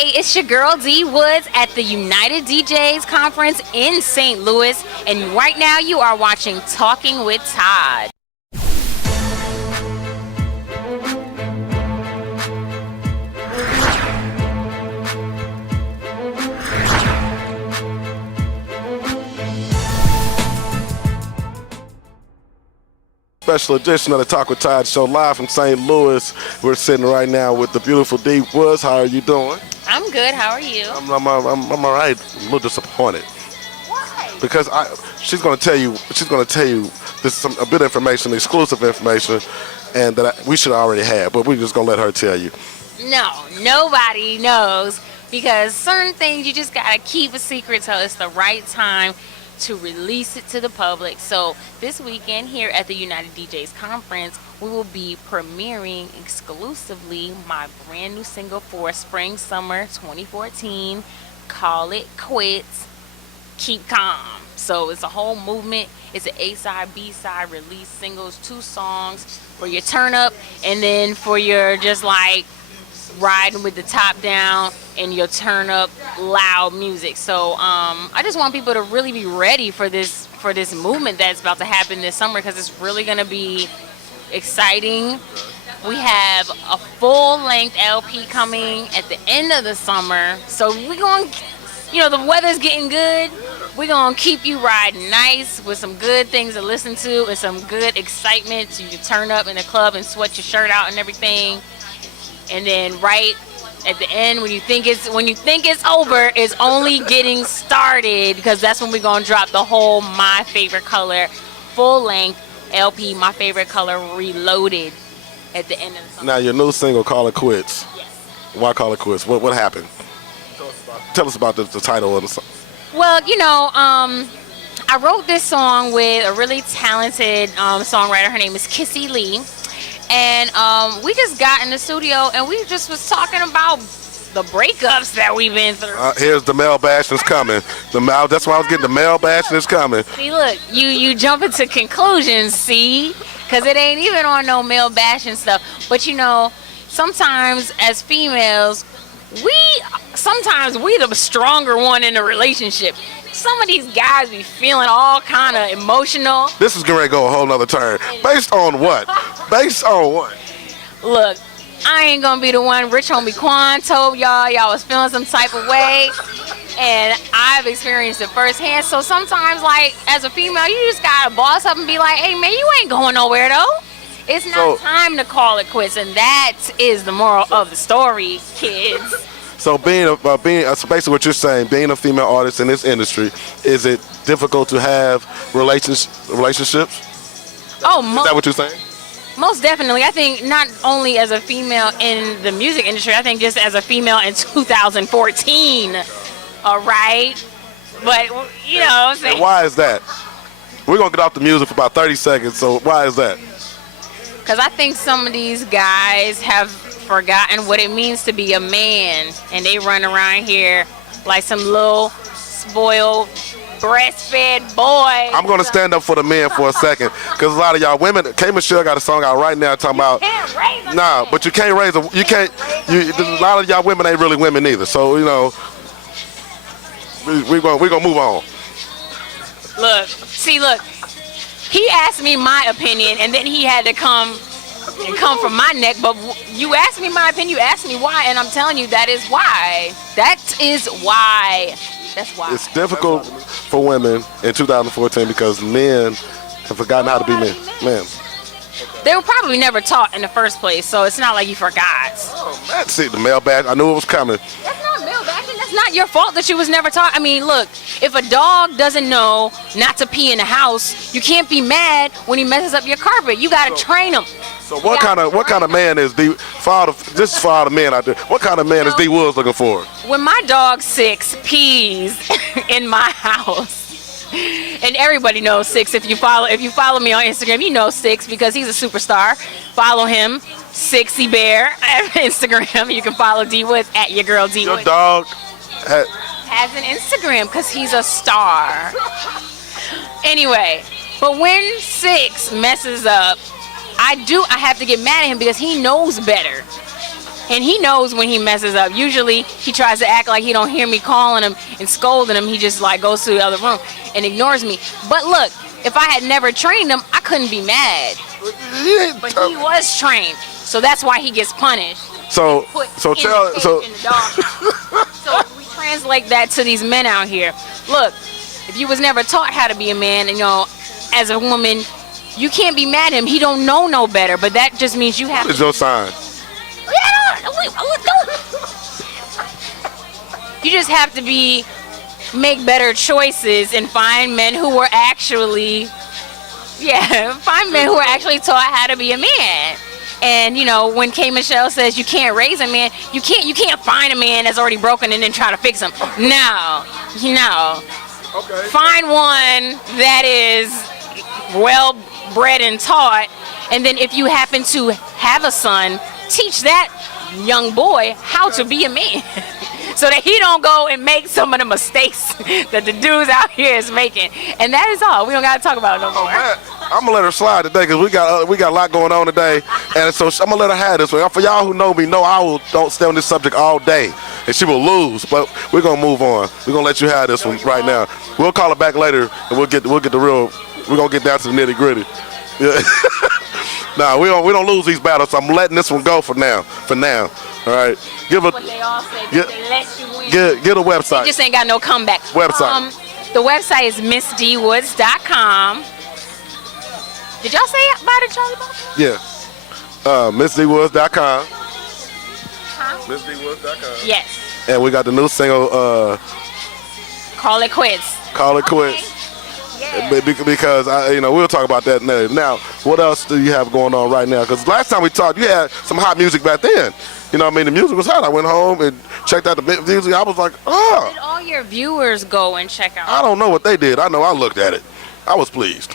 Hey, it's your girl D Woods at the United DJs Conference in St. Louis, and right now you are watching Talking with Todd. Special edition of the Talk with Todd show live from St. Louis. We're sitting right now with the beautiful D Woods. How are you doing? I'm good. How are you? I'm all right. I'm a little disappointed. Why? Because she's going to tell you this a bit of information, exclusive information, and that we should already have, but we're just going to let her tell you. No, nobody knows, because certain things you just got to keep a secret till it's the right time to release it to the public. So this weekend here at the United DJs Conference, we will be premiering exclusively my brand new single for spring summer 2014. Call it quits, keep calm. So it's a whole movement. It's an A-side, B-side release singles, 2 songs for your turn up, and then for your just like riding with the top down and your turn up loud music. So I just want people to really be ready for this movement that's about to happen this summer, because it's really going to be exciting. We have a full-length LP coming at the end of the summer, so we're going, the weather's getting good. We're going to keep you riding nice with some good things to listen to and some good excitement so you can turn up in the club and sweat your shirt out and everything. And then right at the end, when you think it's over, it's only getting started, because that's when we're gonna drop the whole My Favorite Color full-length LP, My Favorite Color Reloaded, at the end of the summer. Now your new single, Call It Quits. Yes. Why Call It Quits? What happened? Tell us about the title of the song. Well, I wrote this song with a really talented songwriter. Her name is Kissy Lee. And we just got in the studio and we just was talking about the breakups that we've been through. Here's the male bashing is coming. That's why I was getting the male bashing is coming. See, look, you jump into conclusions, see? Because it ain't even on no male bashing stuff. But sometimes as females, we the stronger one in the relationship. Some of these guys be feeling all kind of emotional. This is going to go a whole nother turn. Based on what? Based on what? Look, I ain't going to be the one. Rich homie Quan told y'all was feeling some type of way. And I've experienced it firsthand. So sometimes, like, as a female, you just got to boss up and be like, hey, man, you ain't going nowhere, though. It's not time to call it quits. And that is the moral of the story, kids. So so basically what you're saying, being a female artist in this industry, is it difficult to have relationships? Oh, is that what you're saying? Most definitely. I think not only as a female in the music industry, I think just as a female in 2014. All right? But, what I'm saying. And why is that? We're going to get off the music for about 30 seconds, so why is that? Because I think some of these guys have forgotten what it means to be a man, and they run around here like some little spoiled breastfed boy. I'm going to stand up for the men for a second, because a lot of y'all women, K. Michelle got a song out right now talking about, but you can't raise a lot of y'all women ain't really women either, so we're gonna move on. Look, he asked me my opinion, and then he had to come from my neck, but you asked me my opinion, you asked me why, and I'm telling you that is why. That's why. It's difficult for women in 2014 because men have forgotten how to be men. They were probably never taught in the first place, so it's not like you forgot. Oh, that's it, the male bash. I knew it was coming. That's not male bashing. That's not your fault that you was never taught. I mean, look, if a dog doesn't know not to pee in the house, you can't be mad when he messes up your carpet. You got to train him. So what kind of man is this is for all the men out there. What kind of man is D Woods looking for? When my dog Six pees in my house, and everybody knows Six. If you follow me on Instagram, you know Six because he's a superstar. Follow him, Sixy Bear at Instagram. You can follow D Woods at your girl D Woods. Your dog has an Instagram because he's a star. Anyway, but when Six messes up, I have to get mad at him because he knows better. And he knows when he messes up. Usually he tries to act like he don't hear me calling him and scolding him. He just like goes to the other room and ignores me. But look, if I had never trained him, I couldn't be mad. But he was trained, so that's why he gets punished. So So we translate that to these men out here. Look, if you was never taught how to be a man, you know, as a woman, you can't be mad at him. He don't know no better. But that just means you have. What is your sign? You just have to make better choices and find men who were actually, find men who are actually taught how to be a man. And you know, when K. Michelle says you can't raise a man, you can't find a man that's already broken and then try to fix him. No. Okay. Find one that is well bred and taught, and then if you happen to have a son, teach that young boy how to be a man. So that he don't go and make some of the mistakes that the dudes out here is making. And that is all. We don't got to talk about it no more. I'm gonna let her slide today because we got a lot going on today, and so I'm gonna let her have this one. For y'all who know me, know don't stay on this subject all day, and she will lose. But we're gonna move on. We're gonna let you have this one right now. We'll call her back later, and we'll get the real. We're gonna get down to the nitty gritty. Yeah. Nah, we don't lose these battles. So I'm letting this one go for now. All right. Give a. What they all say, they let you win. Get a website. They just ain't got no comeback. Website. The website is missdwoods.com. Did y'all say it by the Charlie Ball? Yeah. MissDWoods.com. Huh? MissDWoods.com. Yes. And we got the new single, Call It Quits. Call It Quits. Yeah. Because we'll talk about that later. Now, what else do you have going on right now? Because last time we talked, you had some hot music back then. You know what I mean? The music was hot. I went home and checked out the music. I was like, oh. Where did all your viewers go and check out? I don't know what they did. I know I looked at it. I was pleased.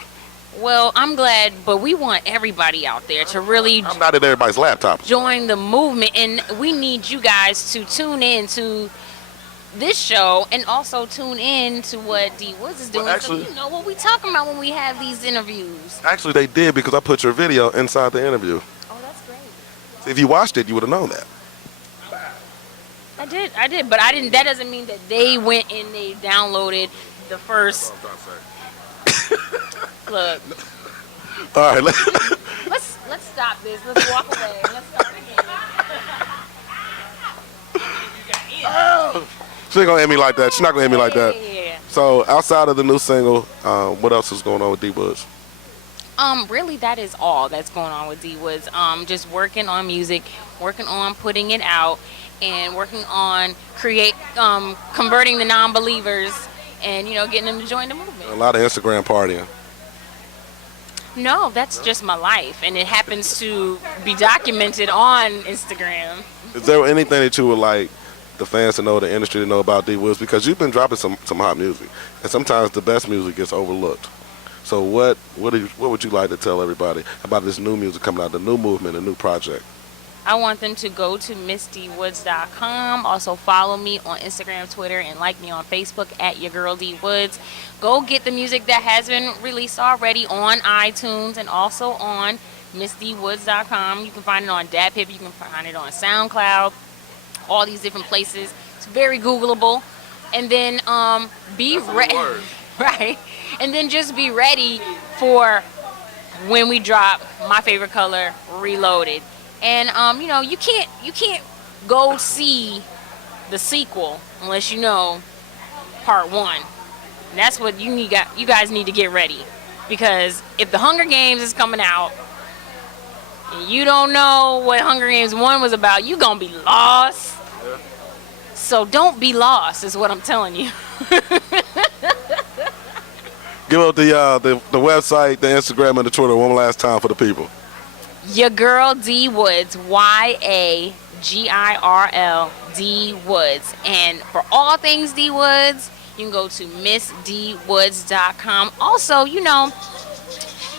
Well, I'm glad, but we want everybody out there to really I'm not at everybody's laptop. join the movement, and we need you guys to tune in to this show and also tune in to what D Woods is doing. Well, actually, so you know what we talking about when we have these interviews. Actually, they did because I put your video inside the interview. Oh, that's great. So if you watched it, you would have known that. I did, but I didn't. That doesn't mean that they went and they downloaded the first. Look. All right. Let's stop this. Let's walk away. Let's start again. She ain't gonna end me like that. She's not gonna end me like that. Yeah. So outside of the new single, what else is going on with D Woods? Really, that is all that's going on with D Woods. Just working on music, working on putting it out, and working on converting the non-believers, and getting them to join the movement. A lot of Instagram partying. No, that's just my life, and it happens to be documented on Instagram. Is there anything that you would like the fans to know, the industry to know about D Woods? Because you've been dropping some hot music, and sometimes the best music gets overlooked. So what would you like to tell everybody about this new music coming out, the new movement, the new project? I want them to go to missdwoods.com. Also follow me on Instagram, Twitter, and like me on Facebook at Your Girl D Woods. Go get the music that has been released already on iTunes and also on missdwoods.com. You can find it on DatPiff. You can find it on SoundCloud. All these different places. It's very Googleable. And then be ready. Right? And then just be ready for when we drop My Favorite Color Reloaded. And you can't go see the sequel unless you know part one. And that's what you guys need to get ready, because if the Hunger Games is coming out and you don't know what Hunger Games 1 was about, you gonna be lost. Yeah. So don't be lost is what I'm telling you. Give up the website, the Instagram, and the Twitter one last time for the people. Your Girl D Woods, YAGIRL D Woods. And for all things D Woods, you can go to missdwoods.com. Also,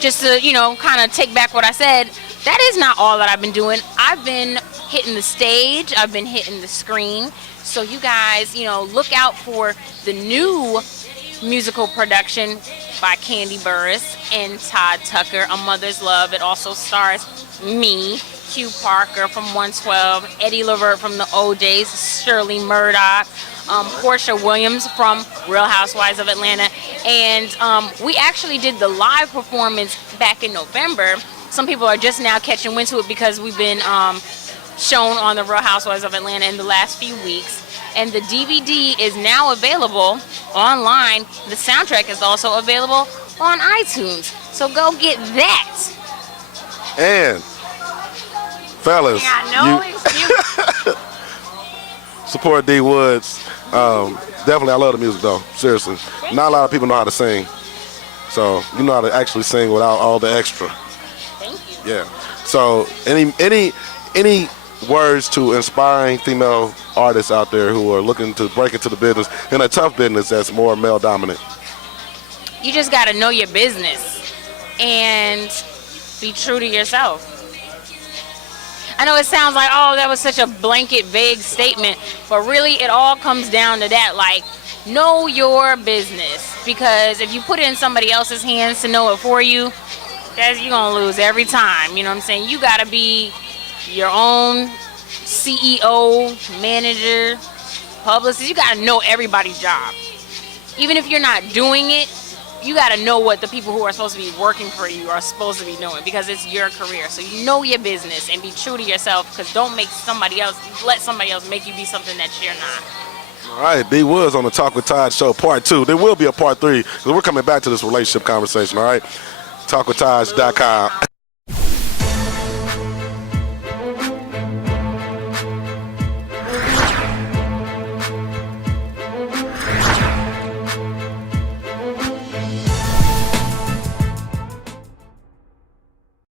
just to, kind of take back what I said, that is not all that I've been doing. I've been hitting the stage. I've been hitting the screen. So you guys, look out for the new musical production by Candy Burris and Todd Tucker, A Mother's Love. It also stars me, Q Parker from 112, Eddie Levert from the OJs, Shirley Murdoch, Portia Williams from Real Housewives of Atlanta. And we actually did the live performance back in November. Some people are just now catching wind to it because we've been shown on the Real Housewives of Atlanta in the last few weeks. And the DVD is now available online. The soundtrack is also available on iTunes. So go get that. And fellas, No excuse. support D Woods. Definitely, I love the music though. Seriously, not a lot of people know how to sing, so you know how to actually sing without all the extra. Thank you. Yeah. So any words to inspiring female artists out there who are looking to break into the business in a tough business that's more male dominant? You just got to know your business and be true to yourself. I know it sounds like, oh, that was such a blanket, vague statement, but really it all comes down to that, like, know your business. Because if you put it in somebody else's hands to know it for you, you're going to lose every time. You know what I'm saying? You got to be your own CEO, manager, publicist. You got to know everybody's job. Even if you're not doing it, you got to know what the people who are supposed to be working for you are supposed to be doing, because it's your career. So you know your business and be true to yourself, because don't let somebody else make you be something that you're not. All right, D Woods on the Talk with Todd show, part 2. There will be a part 3 because we're coming back to this relationship conversation. All right, talkwithtodd.com.